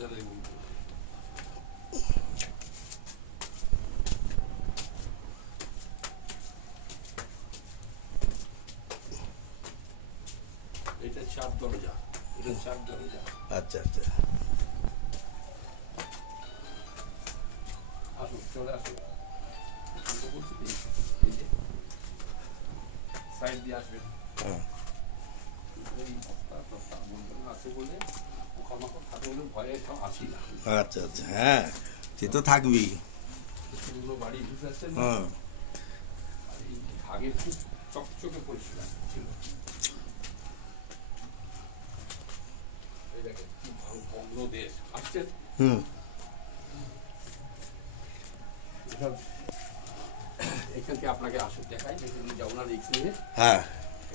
এটা চার দরজা, এটা চার দরজা। আচ্ছা আচ্ছা, আসুন চলে আসুন, বলছি এই যে সাইড দিয়ে আসবেন। এই দশটা বন্ধন আছে বলে পোকামাকড় থাকে বলে ভয়ে সব আসি না। আচ্ছা আচ্ছা, হ্যাঁ সে তো থাকবেই। সেগুলো বাড়ি ঢুকে আসছে না, হ্যাঁ, আগে খুব চকচকে পরিষ্কার ছিল। এই দেখেন কি ভগ্ন দেশ আসছে। এখান থেকে আপনাকে আসুন দেখাই, দেখুন যাওনার রিক্স নিয়ে। হ্যাঁ,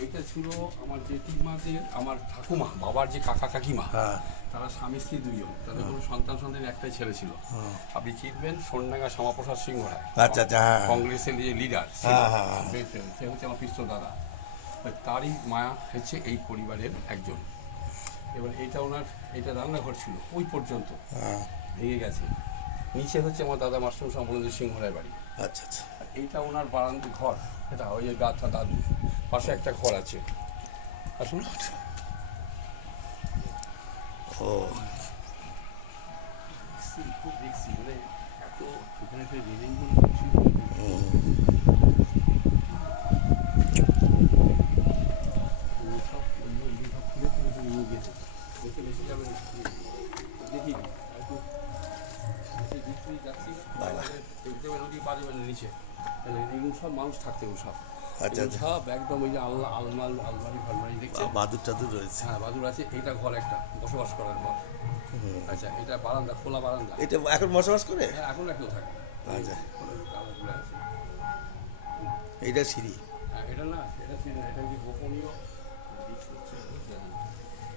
এইটা ছিল আমার জেঠিমাদের, আমার ঠাকুমা, বাবার যে কাকা কাকিমা, হ্যাঁ, তারা স্বামী স্ত্রী দুইজন, তাদের কোনো সন্তান একটাই ছেলে ছিল। আপনি চিনবেন সোনডাঙ্গা শ্যামাপ্রসাদ সিংহ রায়, আচ্ছা আচ্ছা, হ্যাঁ কংগ্রেসের যে লিডার, হ্যাঁ হ্যাঁ, সে হচ্ছে আমার পিস্তল দাদা। তারই মায়া হচ্ছে এই পরিবারের একজন। এবার এইটা ওনার, এটা রান্নাঘর ছিল ওই পর্যন্ত, ভেঙে গেছে। নিচে হচ্ছে আমার দাদা মাস্টার সামলজি সিংহ রায় বাড়ি। আচ্ছা আচ্ছা, আর এইটা ওনার বারান্দা ঘর, এটা ওই যে গাথা দাদু পাশে একটা ঘর আছে। আসুন। ও খুব দেখছি মানে এত এখানে একটা রেলিংগুলো ছিল। সব খুলে খুলে নিয়ে গেছে, দেখে বেশি যাবে দেখি একটু যাচ্ছি নদী পা যাবে নিচে, এগুলো সব মানুষ থাকতে সব। আচ্ছা আচ্ছা, সব একদম ওই যে আলমারি ফালমারি দেখছেন, বাদুর টাদুর রয়েছে। হ্যাঁ বাদুর আছে। এটা ঘর একটা বসবাস করার ঘর। আচ্ছা, এটা বারান্দা, খোলা বারান্দা। এটা এখন বসবাস করে? হ্যাঁ, এখন কেউ থাকে। আচ্ছা, আছে। এইটা সিঁড়ি? হ্যাঁ, এটা না, এটা ছিল, এটা হচ্ছে গোপনীয়,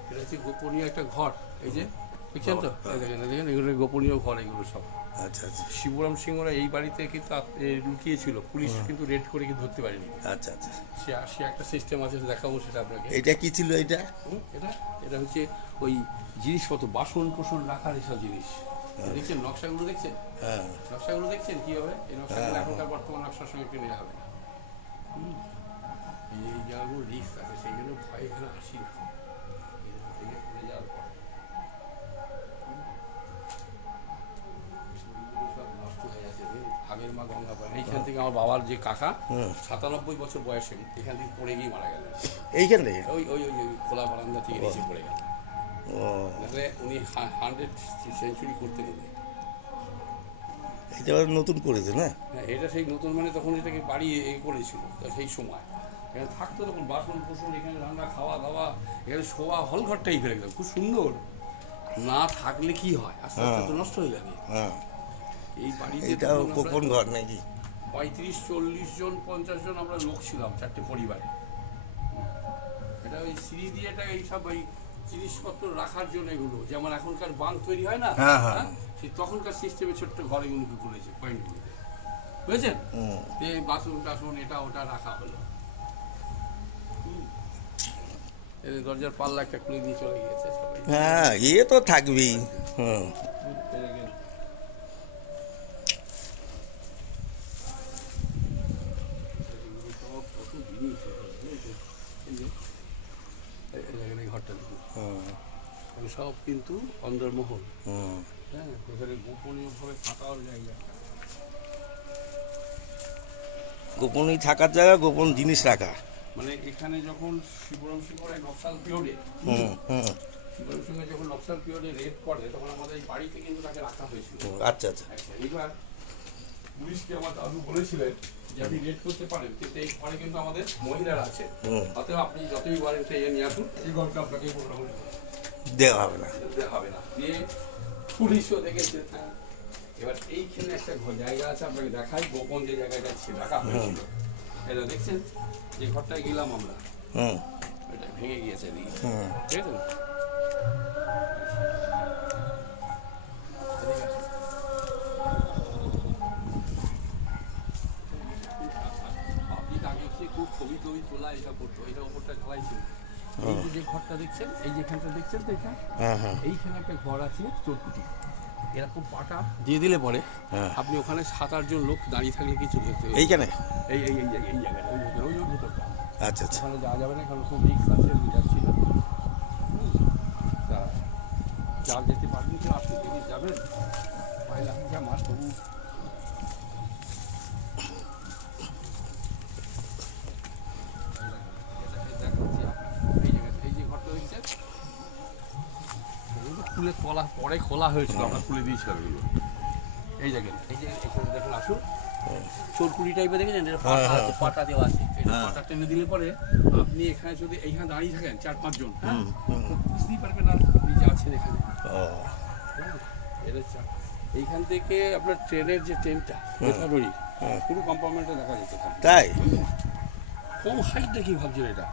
এটা হচ্ছে গোপনীয় একটা ঘর। এই যে দেখছেন তো, দেখেন দেখেন, এগুলো গোপনীয় ঘর এগুলো সব। আচ্ছা আচ্ছা, শিবরাম সিংহরা এই বাড়িতে কিন্তু লুকিয়েছিল, পুলিশ কিন্তু রেড করে কিন্তু ধরতে পারেনি। আচ্ছা আচ্ছা, সে একটা সিস্টেম আছে, দেখাবো সেটা আপনাকে। এটা কি ছিল এটা? এটা এটা হচ্ছে ওই জিনিসপত্র, বাসন কোসন রাখার এসব জিনিস। দেখছেন নকশাগুলো, দেখছেন? হ্যাঁ, নকশাগুলো দেখছেন কি হবে? এই নকশাগুলো এখনকার বর্তমান নকশার সঙ্গে একটু নেওয়া হবে না। এই জায়গাগুলো রিস্ক আছে, সেই জন্য ভয় এখানে আসি না। যাওয়ার পর সব নষ্ট হয়ে গেছে। আগের মা গঙ্গা পায়, এইখান থেকে আমার বাবার যে কাকা 97 বছর বয়সে এখান থেকে পড়ে গিয়ে মারা গেলেন। এইখান থেকে? ওই ওই ওই ওই খোলা বারান্দা থেকে নিচে পড়ে গেলেন। তাহলে উনি 100 সেঞ্চুরি করতেন উনি। এটা নতুন করেছে না? হ্যাঁ, এটা সেই নতুন, মানে তখন এটাকে বাড়ি করেছিল সেই সময়। এখানে থাকতো তখন বাসন কোসন, এখানে রান্না খাওয়া দাওয়া, এখানে শোয়া হল ঘরটাই ফেলে গেলাম, খুব সুন্দর। না থাকলে কি হয়, আস্তে আস্তে তো নষ্ট হয়ে যাবে। হ্যাঁ, এই বাড়িতে এটা গোপন ঘর নাকি? 35-40 জন 50 জন আমরা লোক ছিলাম, 4টে পরিবারে। এটা ওই সিঁড়ি দিয়ে এটা এইসব ওই জিনিসপত্র রাখার জন্য, এগুলো যেমন এখনকার বাঁধ তৈরি হয় না, সেই তখনকার সিস্টেমে ছোট্ট ঘর এগুলোকে খুলেছে পয়েন্টগুলোতে, বুঝেছেন? এই বাসন টাসন এটা ওটা রাখা হলো। দরজার পাল্লা একটা খুলে দিয়ে চলে গিয়েছে সবাই। হ্যাঁ, এ তো থাকবেই। হুম, ঘরটা সব কিন্তু অন্দরমহল। হ্যাঁ, এখানে গোপনীয়ভাবে থাকার জায়গা, গোপনই থাকার জায়গা, গোপন জিনিস রাখা। মানে এখানে যখন শিবরাম সিংহ নকশাল পিরিয়ডে, শিবরাম সিংহ যখন নকশাল পিরিয়ডে রেড করে, তখন আমাদের এই বাড়িতে কিন্তু তাকে রাখা হয়েছিল। আচ্ছা আচ্ছা, এইবার পুলিশকে আমার দাদু বলেছিলেন যে আপনি রেড করতে পারেন, কিন্তু এই ঘরে কিন্তু আমাদের মহিলারা আছে, অতএব আপনি যতই বারেন এ নিয়ে আসুন, এই ঘরটা আপনাকে দেওয়া হবে না, দেওয়া হবে না। দিয়ে পুলিশও দেখেছে। এবার এইখানে একটা জায়গা আছে, আপনাকে দেখাই, গোপন যে জায়গাটা রাখা হয়েছিল। এটা দেখছেন, যে ঘরটায় গেলাম আমরা, এটা ভেঙে গিয়েছে এদিকে, ঠিক আছে? আপনি আগে খুব ছবি টবি তোলা এটা করতো, এটা ওপরটা ঢালাই ছিল, এই যে ঘরটা দেখছেন, এই যে এখানটা দেখছেন তো এখানে, এইখানে একটা ঘর আছে চোরকুটি। এরকম পাটা দিয়ে দিলে পরে আপনি ওখানে 7-8 জন লোক দাঁড়িয়ে থাকলে কিছু দেখতে এইখানে এই এই এই এই জায়গাটা ওই ভিতরে, ওই ভিতরটা আচ্ছা আচ্ছা ওখানে যাওয়া যাবে না, কারণ খুব রিক্স আছে, মিটার ছিল। তা যা যেতে পারবেন তো আপনি যদি যাবেন পয়লা যা মাস তবু এই যে ঘরটা দেখছেন খুলে পরে খোলা হয়েছিল, আমরা খুলে দিয়েছিলাম এগুলো। এই দেখেন, এই যে এখানে দেখেন আসুন, চোরকুড়ি টাইপের দেখেছেন, এটা পাটা আছে, পাটা দেওয়া আছে, এটা পাটা টেনে দিলে পরে আপনি এখানে যদি এইখানে দাঁড়িয়ে থাকেন 4-5 জন, হ্যাঁ, বুঝতেই পারবেন না আপনি যে আছেন এখানে। এইখান থেকে আপনার ট্রেনের যে ট্রেনটা বেতারবাড়ি পুরো কম্পার্টমেন্টে দেখা যেত। তাই কম হাইটটা কি ভাবছেন এটা?